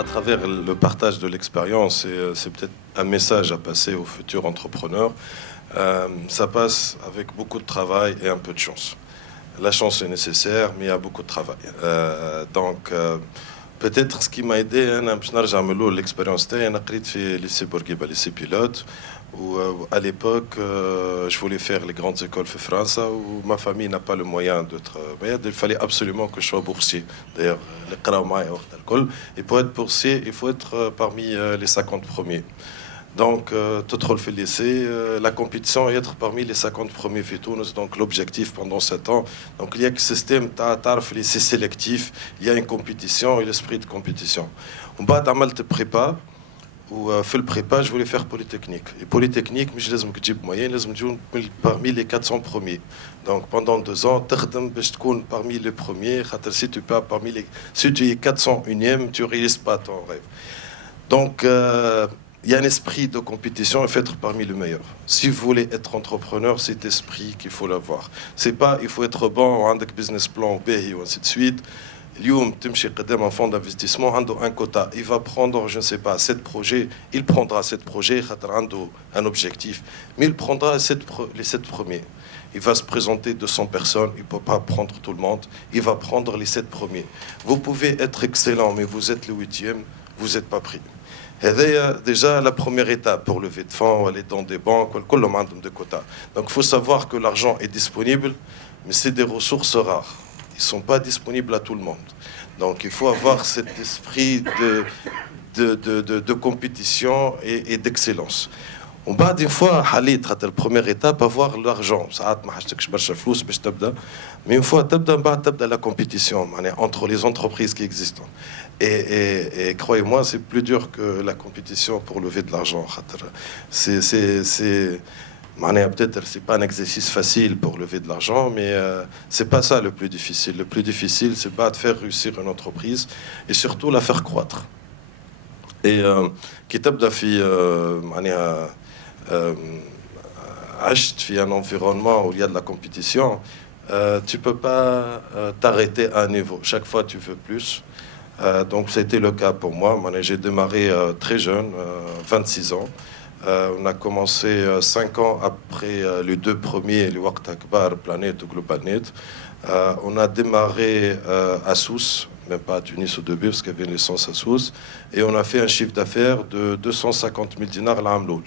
à travers le partage de l'expérience, et c'est peut-être un message à passer aux futurs entrepreneurs, ça passe avec beaucoup de travail et un peu de chance. La chance est nécessaire, mais il y a beaucoup de travail. Peut-être ce qui m'a aidé, باش نرجع من الاول l'expérience تاعي انا قريت في lycée Bourguiba, lycée pilote, où à l'époque je voulais faire les grandes écoles في فرنسا, où ma famille n'a pas le moyen d'être. Il fallait absolument que je sois boursier. D'ailleurs, اللي قراو معايا وقت الكل. Et pour être boursier, il faut être parmi les 50 premiers. Donc, تدخل في lycée, la compétition est être parmi les 50 premiers في تونس. Donc, l'objectif pendant 7 ans. Donc, il y a que système, تعرف lycée sélectif, il y a une compétition et l'esprit de compétition. On بعد عملت prépa, ou في البريبا je voulais faire polytechnique. Et polytechnique, مش لازم تجيب moyenne, لازم تجون parmi les 400 premiers. Donc, pendant 2 ans, تخدم باش تكون parmi les premiers. خاطر si tu pas parmi les, si tu es 401e, tu réalises pas ton rêve. Donc, il y a un esprit de compétition, il faut être parmi les meilleurs. Si vous voulez être entrepreneur, c'est cet esprit qu'il faut l'avoir. C'est pas, il faut être bon, un business plan, ou ainsi de suite. اليوم تمشي قدام un fonds d'investissement, عنده un quota. Il va prendre, je ne sais pas, 7 projets. Il prendra 7 projets, خاطر عنده un objectif. Mais il prendra les 7 premiers. Il va se présenter 200 personnes, il ne peut pas prendre tout le monde. Il va prendre les 7 premiers. Vous pouvez être excellent, mais vous êtes le 8e, vous n'êtes pas pris. Et déjà la première étape pour lever de fonds, aller dans des banques, كلهم عندهم des quotas. Donc il faut savoir que l'argent est disponible, mais c'est des ressources rares. Ils ne sont pas disponibles à tout le monde. Donc il faut avoir cet esprit de compétition et d'excellence. وبعد fois حليت خاطر première étape avoir l'argent. ساعات ما حاجتكش برشا فلوس باش تبدا. Mais une fois تبدا من بعد تبدا la compétition entre les entreprises qui existent. Et croyez-moi, c'est plus dur que la compétition pour lever de l'argent. Peut-être c'est pas un exercice facile pour lever de l'argent, mais c'est pas ça le plus difficile. Le plus difficile, c'est pas de faire réussir une entreprise et surtout la faire croître. Et qui تبدا في عشت في un environnement où il y a de la compétition, tu peux pas t'arrêter à un niveau. Chaque fois, tu veux plus. Donc, c'était le cas pour moi. J'ai démarré très jeune, 26 ans. On a commencé 5 ans après les 2 premiers, les Waqt Akbar, Planète ou Globalnet. On a démarré à Sousse, même pas à Tunis au début, parce qu'il y avait une licence à Sousse. Et on a fait un chiffre d'affaires de 250 000 dinars l'Amloul.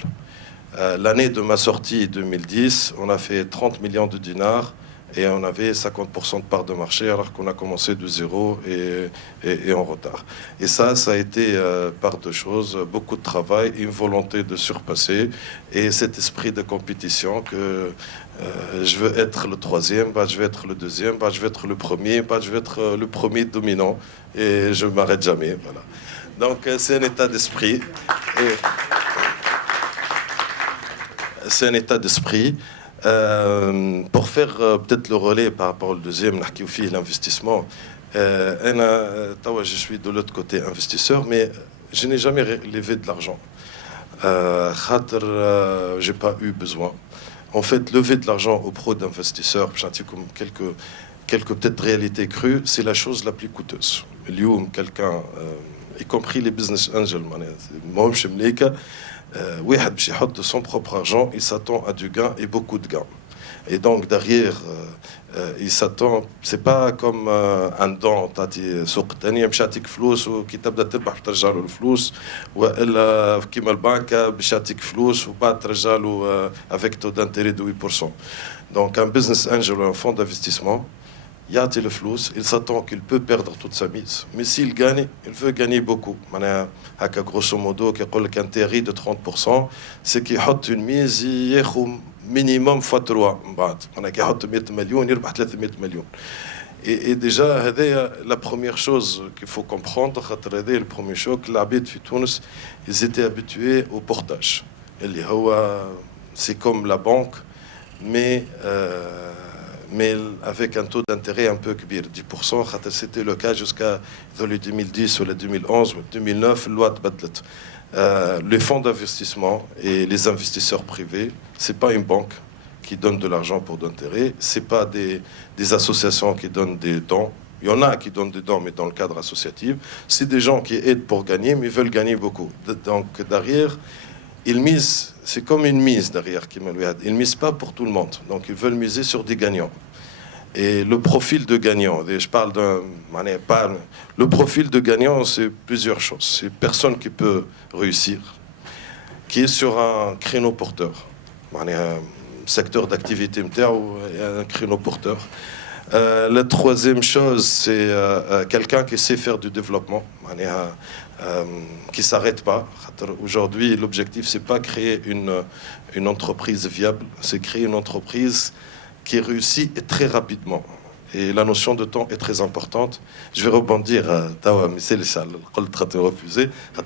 L'année de ma sortie, 2010, on a fait 30 millions de dinars. Et on avait 50% de part de marché alors qu'on a commencé de zéro et en retard. Et ça a été par 2 choses, beaucoup de travail, une volonté de surpasser et cet esprit de compétition que je veux être le 3e, je vais être le 2e, je vais être le premier, je vais être le premier dominant et je ne m'arrête jamais. Voilà. Donc c'est un état d'esprit. C'est un état d'esprit. Pour faire peut-être le relais par rapport au deuxième, l'investissement, je suis de l'autre côté investisseur, mais je n'ai jamais levé de l'argent. Je n'ai pas eu besoin. En fait, lever de l'argent auprès d'investisseurs, quelques peut-être réalités crues, c'est la chose la plus coûteuse. Quelqu'un, y compris les business angels, واحد باش يحط son propre argent, il s'attend à du gain et beaucoup de gains. Et donc derrière, il s'attend, c'est pas comme un don, تعطي سوق ثاني باش يعطيك فلوس وكي تبدا تربح ترجع له الفلوس والا كيما البنك باش يعطيك فلوس وبعد ترجع له avec taux d'intérêt de 8%. Donc un business angel ou un fonds d'investissement, يعطي الفلوس, il s'attend qu'il peut perdre toute sa mise. Mais s'il gagne, il veut gagner beaucoup. هكا grosso modo كيقول لك un TRI de 30%, c'est qu'il يحط une mise ياخذ minimum fois 3 من بعد. كيحط 100 مليون يربح 300 مليون. Et déjà, la première chose qu'il faut comprendre, le premier choc, l'habit في تونس, ils étaient habitués au portage. C'est comme la banque, mais avec un taux d'intérêt un peu kbir, 10%. C'était le cas jusqu'à le 2010 ou le 2011 ou 2009, la loi تبدلت. Les fonds d'investissement et les investisseurs privés, c'est pas une banque qui donne de l'argent pour d'intérêt, c'est pas des associations qui donnent des dons, Il y en a qui donnent dedans, mais dans le cadre associatif. C'est des gens qui aident pour gagner, mais veulent gagner beaucoup. Donc derrière, ils misent, c'est comme une mise derrière qui me lui aide. Ils misent pas pour tout le monde. Donc ils veulent miser sur des gagnants. Et le profil de gagnant, je parle d'un... Le profil de gagnant, c'est plusieurs choses. C'est une personne qui peut réussir, qui est sur un créneau porteur. Un secteur d'activité ou un créneau porteur. La troisième chose, c'est quelqu'un qui sait faire du développement, qui ne s'arrête pas. Aujourd'hui, l'objectif, c'est pas créer une entreprise viable, c'est créer une entreprise qui réussit et très rapidement. Et la notion de temps est très importante. Je vais rebondir à Tawa, mais c'est le chal. Quand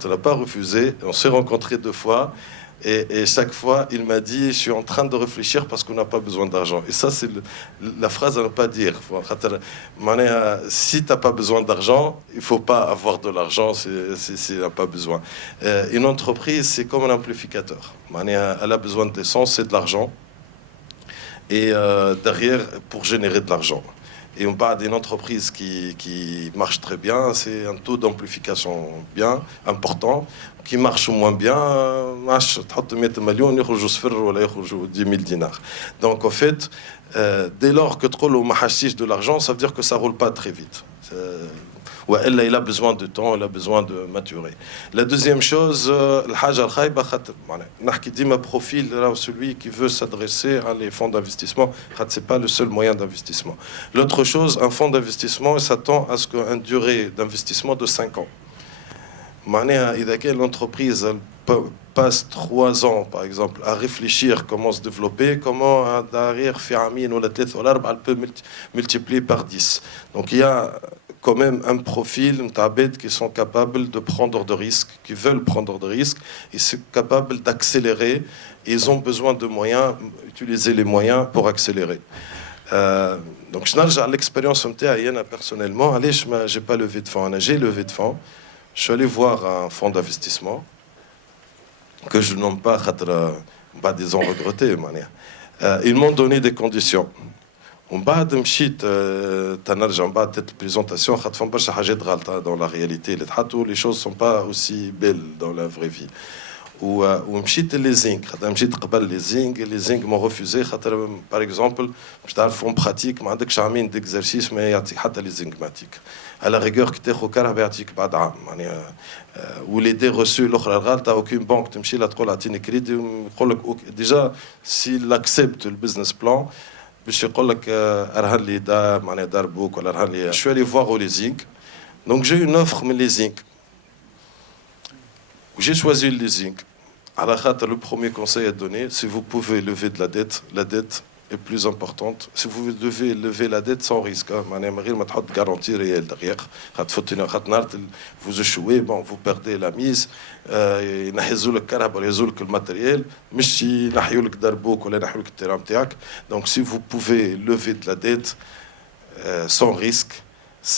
on n'a pas refusé, on s'est rencontrés 2 fois. Et chaque fois, il m'a dit, je suis en train de réfléchir parce qu'on n'a pas besoin d'argent. Et ça, c'est la phrase à ne pas dire. Si tu n'as pas besoin d'argent, il ne faut pas avoir de l'argent, c'est n'a pas besoin. Une entreprise, c'est comme un amplificateur. Elle a besoin de l'essence, c'est de l'argent. Et derrière, pour générer de l'argent. Et on parle d'une entreprise qui marche très bien, c'est un taux d'amplification bien important. Qui marche moins bien, تحط 100 مليون يخرجوا صفر ولا يخرجوا 10 000 dinars. Donc en fait, dès lors que تقولوا ما حشيش de l'argent, ça veut dire que ça roule pas très vite. وإلا il a besoin de temps, il a besoin de maturer. La deuxième chose, الحاجة الخايبة خاطر نحكي ديما profil celui qui veut s'adresser à les fonds d'investissement, c'est pas le seul moyen d'investissement. L'autre chose, un fonds d'investissement s'attend à ce qu'une durée d'investissement de 5 ans. إذا كان l'entreprise passe 3 ans, par exemple, à réfléchir comment se développer, comment derrière faire un ou la tête elle peut multiplier par 10. Donc il y a quand même un profil qui sont capables de prendre de risques, qui veulent prendre de risques, ils sont capables d'accélérer, ils ont besoin de moyens, utiliser les moyens pour accélérer. Donc je n'ai pas l'expérience personnellement, allez, je n'ai pas levé de fonds, j'ai levé de fonds. Je suis allé voir un fonds d'investissement que je nomme pas, pas disons regretté. Ils m'ont donné des conditions. On va de مشيت تنرجع بعد cette présentation خاطر فما برشا حاجات غلطة dans la réalité اللي تحطوا les choses sont pas aussi belles dans la vraie vie. ومشيت الليزينغ خاطر مشيت قبل الليزينغ m'ont refusé خاطر par exemple باش تعرف فون براتيك ما عندكش عامين ديكزرسيس ما يعطيك حتى ليزينغماتيك على ريغور كي تاخذ كرهبه يعطيك بعد عام يعني ولي دي ريسو الاخرى الغلطه اوكين بنك تمشي لها تقول اعطيني كريدي ويقول لك ديجا سي لاكسبت البزنس بلان باش يقول لك ارهن لي دار معناها دار بوك ولا ارهن لي شو لي فوار او ليزينغ دونك جي اون اوفر من ليزينغ j'ai choisi le leasing. Le premier conseil à donner, si vous pouvez lever de la dette est plus importante. Si vous devez lever la dette sans risque, de garantie réelle derrière. Vous échouez, bon, vous perdez la mise. Le matériel. Donc si vous pouvez lever de la dette sans risque,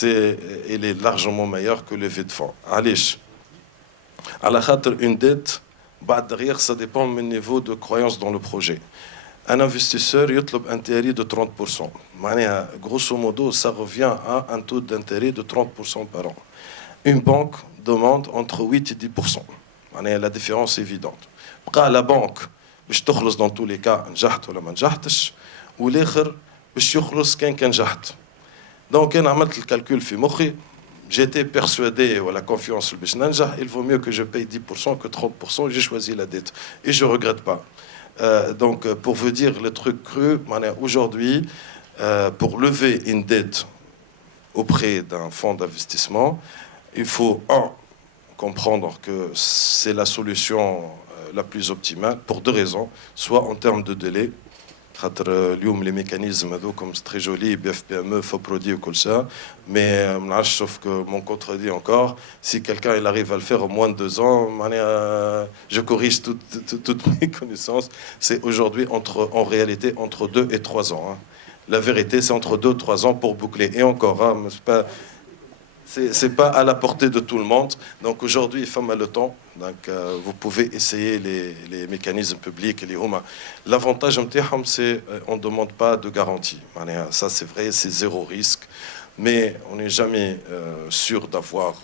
elle est largement meilleure que lever de fonds. Allez. Une dette, derrière, ça dépend du niveau de croyance dans le projet. Un investisseur, il a un intérêt de 30%. Grosso modo, ça revient à un taux d'intérêt de 30% par an. Une banque demande entre 8 et 10%. La différence est évidente. La banque, باش تخلص dans tous les cas, نجحت ولا ما نجحتش, والآخر باش يخلص كان نجحت. Donc, أنا عملت الكالكول في مخي. J'étais persuadé, ou la confiance, il vaut mieux que je paye 10% que 30%, j'ai choisi la dette. Et je ne regrette pas. Donc, pour vous dire le truc cru, aujourd'hui, pour lever une dette auprès d'un fonds d'investissement, il faut, comprendre que c'est la solution la plus optimale, pour 2 raisons. Soit en termes de délai, les mécanismes comme c'est très joli, BFPME, faux produits ou comme ça, mais sauf que mon contredit encore, si quelqu'un il arrive à le faire en moins de 2 ans, je corrige toutes mes connaissances, c'est aujourd'hui en réalité entre 2 et 3 ans. La vérité c'est entre 2 et 3 ans pour boucler. Et encore, c'est pas à la portée de tout le monde. Donc aujourd'hui, il faut mal le temps. Donc vous pouvez essayer les mécanismes publics et les humains. L'avantage, c'est on ne demande pas de garantie. Ça, c'est vrai, c'est 0 risque. mais on n'est jamais sûr d'avoir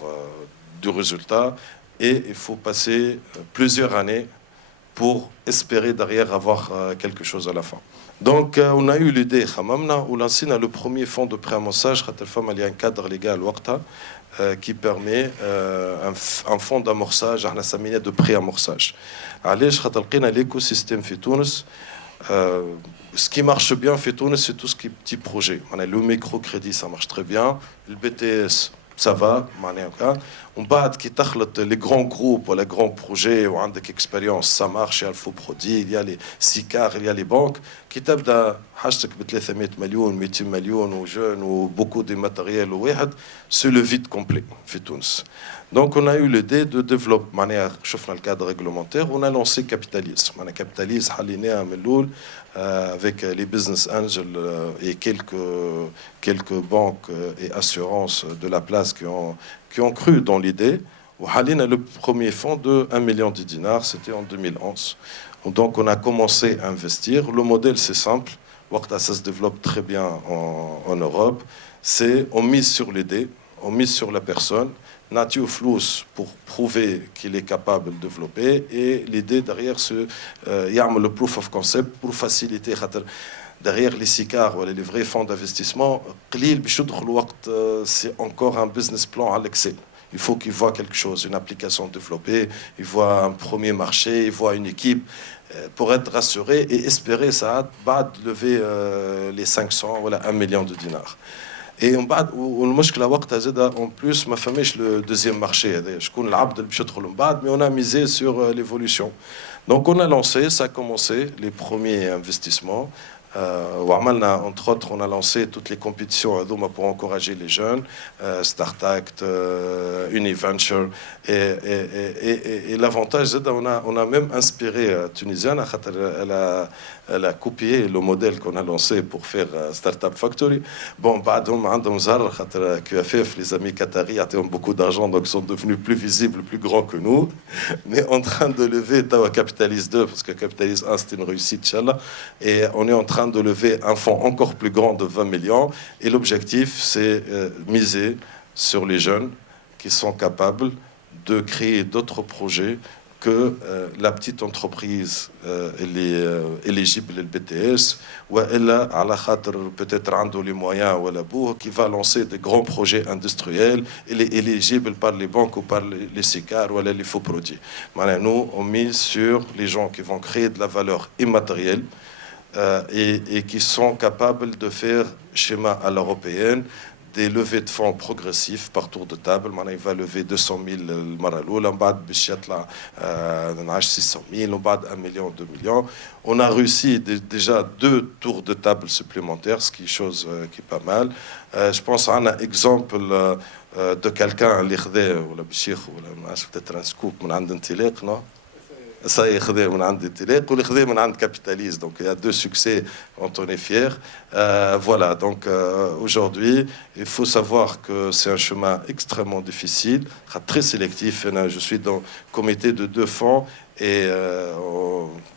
du résultat et il faut passer plusieurs années pour espérer derrière avoir quelque chose à la fin. Donc, on a eu l'idée, on a le premier fonds de pré-amorçage, il y a un cadre légal qui permet un fonds d'amorçage, de pré-amorçage. L'écosystème fait Tunis. Ce qui marche bien fait Tunis, c'est tout ce qui est petit projet. Le microcrédit, ça marche très bien. Le BTS, ça va. On bat qui les grands groupes, les grands projets, ou avec expérience, ça marche. Il y a le faux produit, il y a les SICAR, il y a les banques. Qui tapent dans hashtag 300 millions, 200 millions, ou jeunes, ou beaucoup de matériel, c'est le vide complet fait Tunis. Donc, on a eu l'idée de développer, le cadre réglementaire, on a lancé Capitalisme. Capitalisme, avec les business angels et quelques banques et assurances de la place qui ont cru dans l'idée. Le premier fonds de 1 million de dinars, c'était en 2011. Donc, on a commencé à investir. Le modèle, c'est simple. Ça se développe très bien en Europe. C'est on mise sur l'idée, on mise sur la personne. Nature Flous pour prouver qu'il est capable de développer et l'idée derrière le proof of concept pour faciliter derrière les SICAR ou les vrais fonds d'investissement c'est encore un business plan à l'excel. Il faut qu'ils voient quelque chose, une application développée, ils voient un premier marché, ils voient une équipe pour être rassurés et espérer ça va de lever les 500 ou 1 million de dinars. Et en plus, ma famille est le deuxième marché. Je connais mais on a misé sur l'évolution. Donc on a lancé, ça a commencé, les premiers investissements. Entre autres, on a lancé toutes les compétitions pour encourager les jeunes, Start Act, Univenture. Et l'avantage, on a même inspiré Tunisienne, elle a copié le modèle qu'on a lancé pour faire Startup Factory. Bon, QFF, les amis qataris ont beaucoup d'argent, donc sont devenus plus visibles, plus grands que nous. Mais en train de lever Capitalist 2, parce que Capitalist 1, c'était une réussite, Inch'Allah. Et on est en train de lever un fonds encore plus grand de 20 millions. Et l'objectif, c'est miser sur les jeunes qui sont capables de créer d'autres projets que la petite entreprise elle est éligible au BTS ou elle a peut-être les moyens ou qui va lancer des grands projets industriels, elle est éligible par les banques ou par les SICAR ou les faux produits. Nous, on mise sur les gens qui vont créer de la valeur immatérielle et qui sont capables de faire schéma à l'européenne, des levées de fonds progressifs par tour de table. Il va lever 200 000 المرة الأولى، من بعد باش يطلع 600 000، ومن بعد 1 million, 2 millions. On a réussi déjà 2 tours de table supplémentaires, ce qui est chose qui est pas mal. Je pense à un exemple de quelqu'un اللي خذا ولا بشيخ ولا ما عرفت peut-être un scoop من عند انطلاق، non? Ça y est, Capitaliste. Donc il y a 2 succès dont on est fier. Voilà, donc aujourd'hui, il faut savoir que c'est un chemin extrêmement difficile, très sélectif. Je suis dans le comité de 2 fonds et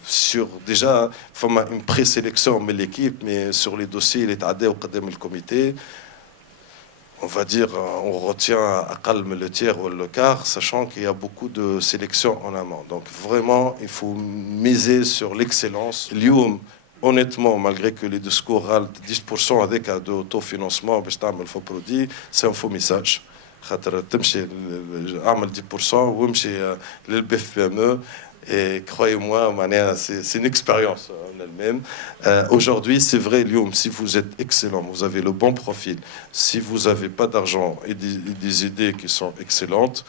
sur déjà une présélection de l'équipe, mais sur les dossiers, il est adhéré au comité. On va dire, on retient le tiers ou le quart, sachant qu'il y a beaucoup de sélections en amont. Donc vraiment, il faut miser sur l'excellence. Lyoum, honnêtement, malgré que les discours râlent 10% avec de autofinancement, c'est un faux message. تمشي اعمل 10% وامشي للبف بي ام او. Et croyez-moi, c'est une expérience en elle-même. Aujourd'hui, c'est vrai, Lyoum, si vous êtes excellent, vous avez le bon profil, si vous n'avez pas d'argent et des idées qui sont excellentes,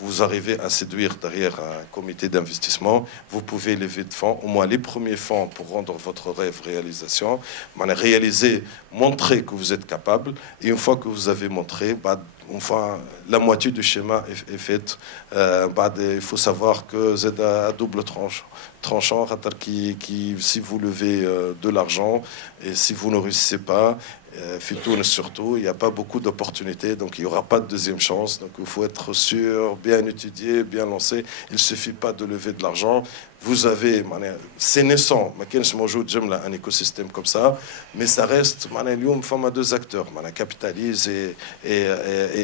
vous arrivez à séduire derrière un comité d'investissement, vous pouvez lever de fonds, au moins les premiers fonds pour rendre votre rêve réalisation, réaliser, montrer que vous êtes capable, et une fois que vous avez montré, enfin, la moitié du schéma est faite. Il faut savoir que c'est à double tranchant, si vous levez de l'argent et si vous ne réussissez pas, surtout, il n'y a pas beaucoup d'opportunités, donc il n'y aura pas de deuxième chance. Donc il faut être sûr, bien étudié, bien lancé. Il ne suffit pas de lever de l'argent, vous avez, c'est naissant, ما كانش موجود جملة un écosystème comme ça, mais ça reste, اليوم فما deux acteurs, Capitalis et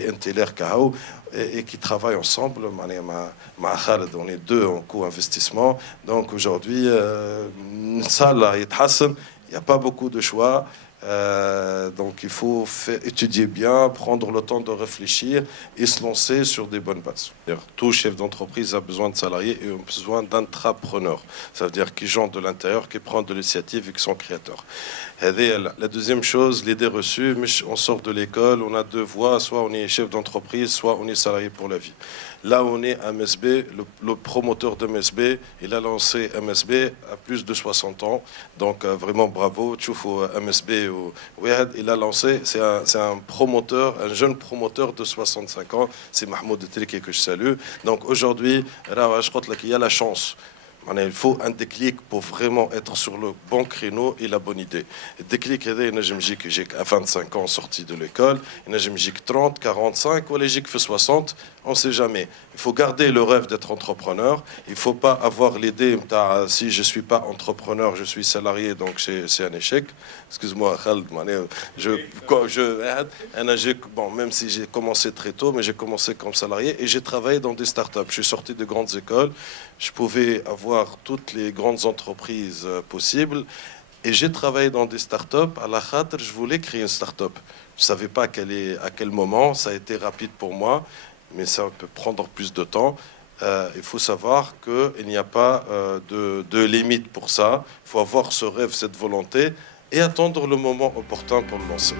Inteler Kahao, et qui travaillent ensemble, مع Khaled, on est deux en co-investissement, donc aujourd'hui, ça là, il n'y a pas beaucoup de choix. Donc il faut étudier bien, prendre le temps de réfléchir et se lancer sur des bonnes bases. Tout chef d'entreprise a besoin de salariés et a besoin d'entrepreneurs. Ça veut dire qui gens de l'intérieur, qui prennent de l'initiative et qui sont créateurs. La deuxième chose, l'idée reçue, on sort de l'école, on a deux voies, soit on est chef d'entreprise, soit on est salarié pour la vie. Là, on est MSB, le promoteur de MSB, il a lancé MSB à plus de 60 ans. Donc, vraiment bravo. Tchoufou MSB, il a lancé, c'est un promoteur, un jeune promoteur de 65 ans. C'est Mahmoud Triki que je salue. Donc, aujourd'hui, je crois qu'il y a la chance. Il faut un déclic pour vraiment être sur le bon créneau et la bonne idée. Le déclic, j'ai à 25 ans sorti de l'école, j'ai 30, 45, ou j'ai fait 60, on ne sait jamais. Il faut garder le rêve d'être entrepreneur. Il ne faut pas avoir l'idée, si je ne suis pas entrepreneur, je suis salarié, donc c'est un échec. Excuse-moi, Khaled, bon, même si j'ai commencé très tôt, mais j'ai commencé comme salarié et j'ai travaillé dans des startups. Je suis sorti de grandes écoles, je pouvais avoir toutes les grandes entreprises possibles et j'ai travaillé dans des startups. À la khatre, je voulais créer une startup. Je ne savais pas à quel moment, ça a été rapide pour moi, mais ça peut prendre plus de temps. Il faut savoir qu'il n'y a pas de limite pour ça. Il faut avoir ce rêve, cette volonté et attendre le moment opportun pour le lancer.